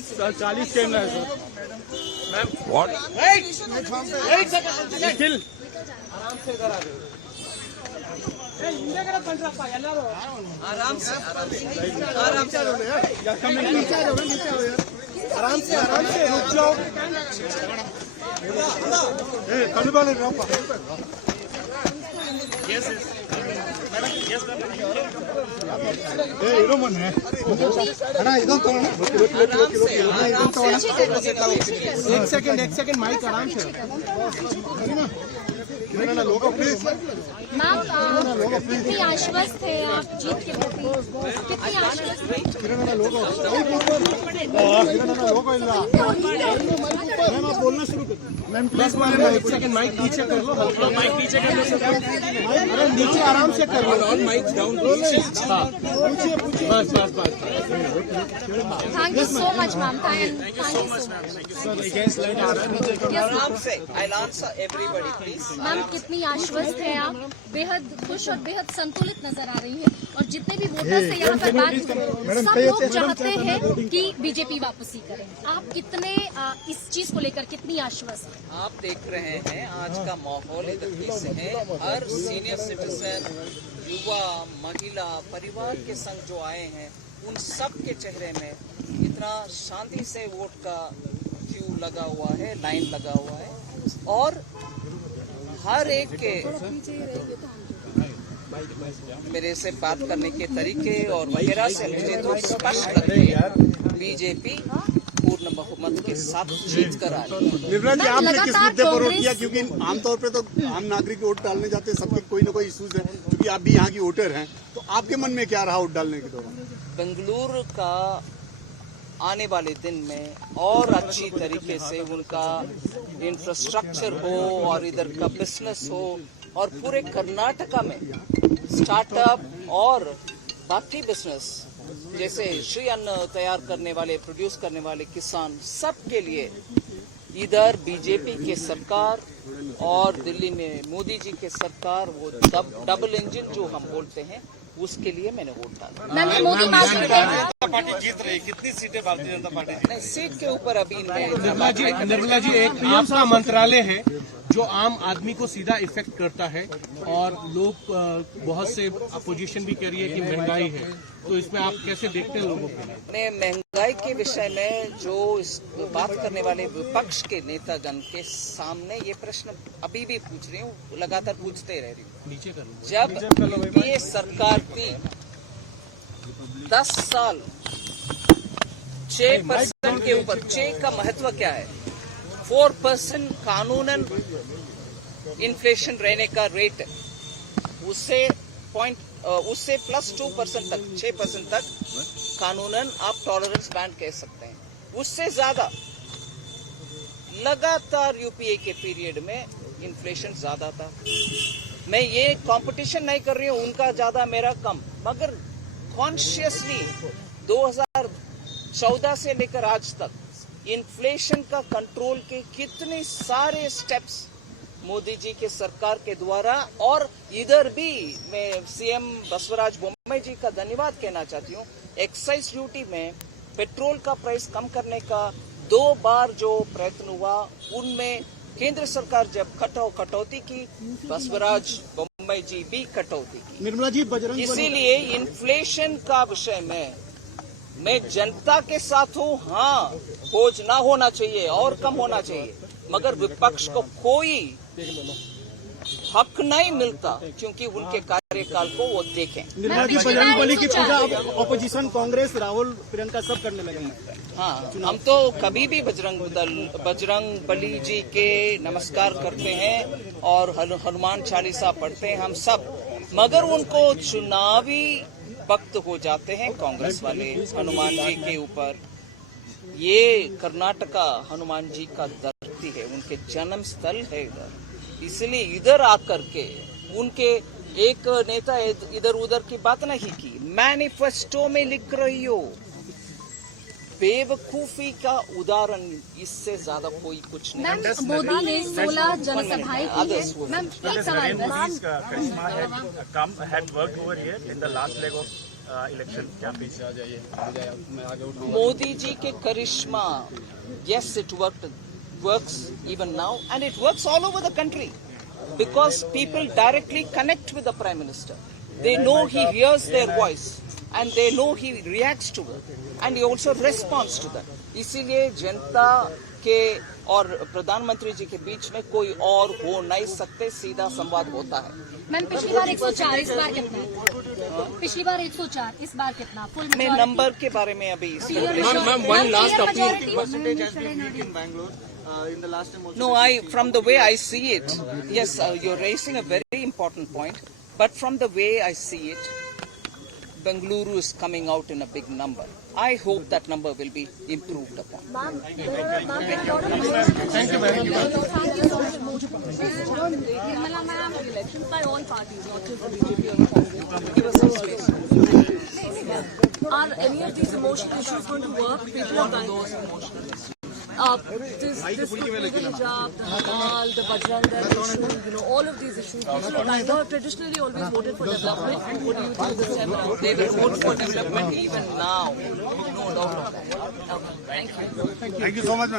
40 के अंदर sir ma'am what Nikhil आराम से इधर आ जाओ आराम से रुक जाओ एक सेकंड माइक आराम से मैम कितनी आश्वस्त है आप जीत के प्रति, कितनी आश्वस्त है? बोलना शुरू कर मैम प्लीज एक सेकंड माइक नीचे कर लो माइक नीचे कर लो अरे नीचे आराम से कर लो माइक डाउन बस thank you so much ma'am thank you so much ma'am कितनी आश्वस्त है आप, बेहद खुश और बेहद संतुलित नजर आ रही है और जितने भी वोटर्स है यहाँ पर बात सब लोग चाहते हैं कि बीजेपी वापसी करें, आप कितने इस चीज को लेकर कितनी आश्वस्त हैं? आप देख रहे हैं आज का माहौल इधर कैसे है। हर सीनियर सिटीजन, युवा, महिला, परिवार के संग जो आए हैं उन सब के चेहरे में इतना शांति से वोट का क्यू लगा हुआ है, लाइन लगा हुआ है और हर एक के मेरे से बात करने के तरीके और वगैरह से मुझे तो स्पष्ट लगता है बीजेपी पूर्ण बहुमत के साथ जीत कर आ रही है। निर्मला जी आपने किस मुद्दे पर वोट किया, क्योंकि आमतौर पे तो आम नागरिक वोट डालने जाते हैं, सबके कोई ना कोई इश्यूज है, क्योंकि आप भी यहाँ की वोटर हैं, तो आपके मन में क्या रहा वोट डालने के दौरान? बेंगलुरु का आने वाले दिन में और अच्छी तरीके से उनका इंफ्रास्ट्रक्चर हो और इधर का बिजनेस हो और पूरे कर्नाटका में स्टार्टअप और बाकी बिजनेस जैसे श्री अन्न तैयार करने वाले, प्रोड्यूस करने वाले किसान, सबके लिए इधर बीजेपी के सरकार और दिल्ली में मोदी जी के सरकार वो डबल इंजन जो हम बोलते हैं उसके लिए मैंने वोट डाला। पार्टी जीत रही, कितनी सीटें भारतीय जनता पार्टी जीत? नहीं, सीट के ऊपर अभी निर्मला जी एक आपका मंत्रालय है जो आम आदमी को सीधा इफेक्ट करता है और लोग बहुत से अपोजिशन भी कह रही है कि महंगाई है, तो इसमें आप कैसे देखते हैं लोगों के लिए? महंगाई के विषय में जो इस बात करने वाले विपक्ष के नेतागण के सामने ये प्रश्न अभी भी पूछ रही हूँ, लगातार पूछते रह रही हूँ। नीचे करो। जब ये सरकार थी 10 साल 6% के ऊपर, 6 का महत्व क्या है? 4% कानूनन इन्फ्लेशन रहने का रेट है, उससे +2% तक 6% तक कानूनन आप टॉलरेंस बैंड कह सकते हैं। उससे ज्यादा लगातार यूपीए के पीरियड में इन्फ्लेशन ज्यादा था। मैं ये कंपटीशन नहीं कर रही हूँ उनका ज्यादा मेरा कम, मगर कॉन्शियसली 2014 से लेकर आज तक इन्फ्लेशन का कंट्रोल के कितने सारे स्टेप्स मोदी जी के सरकार के द्वारा, और इधर भी मैं सीएम बसवराज बोम्मई जी का धन्यवाद कहना चाहती हूँ। एक्साइज ड्यूटी में पेट्रोल का प्राइस कम करने का 2 बार जो प्रयत्न हुआ उनमें केंद्र सरकार जब कटौती की, बसवराज बोम्मई जी भी कटौती की। निर्मला जी बजरंग, इसीलिए इन्फ्लेशन का विषय में मैं जनता के साथ हूँ। हाँ, खोज ना होना चाहिए और कम होना चाहिए, मगर विपक्ष को कोई हक नहीं मिलता क्योंकि उनके कार्यकाल को वो देखें। निर्मला जी बजरंग बली की पूजा ऑपोजिशन कांग्रेस, राहुल, प्रियंका सब करने लगे। हाँ, हम तो कभी भी बजरंग बली जी के नमस्कार करते हैं और हनुमान चालीसा पढ़ते हैं हम सब, मगर उनको चुनावी वक्त हो जाते हैं कांग्रेस वाले हनुमान जी के ऊपर। ये कर्नाटका हनुमान जी का धरती है, उनके जन्म स्थल है इधर, इसलिए इधर आकर के उनके एक नेता इधर उधर की बात नहीं की, मैनिफेस्टो में लिख रही हो। बेवकूफी का उदाहरण इससे ज्यादा कोई कुछ नहीं। मोदी ने 16 जनसभाएं की है। मैम एक सवाल इलेक्शन क्या पीछे आ जाइए मैं आगे उठाऊंगा मोदी जी के करिश्मा, yes, it works even now, and it works all over the country because people directly connect with the Prime Minister. They know he hears their voice and they know he reacts to it and he also responds to that. इसीलिए जनता के और प्रधानमंत्री जी के बीच में कोई और हो नहीं सकते, सीधा संवाद होता है। मैम पिछली बार 104, इस बार कितना है? पिछली बार 104, इस बार कितना? फुल मैं नंबर के बारे में अभी No, from the way I see it, yes, you're raising a very important point, but from the way I see it, Bengaluru is coming out in a big number. I hope that number will be improved upon. Thank you so much. Nirmala ma'am, elections by all parties, not just the BJP or Congress. Give us some space. Are any of these emotional issues going to work? People are dying. Those emotional issues. This hijab, the halal, the Bajrang issue, all of these issues. People have traditionally always voted for development. What do you think this time around? They will vote for development even now. No doubt of that. Okay, thank you. Thank you so much ma'am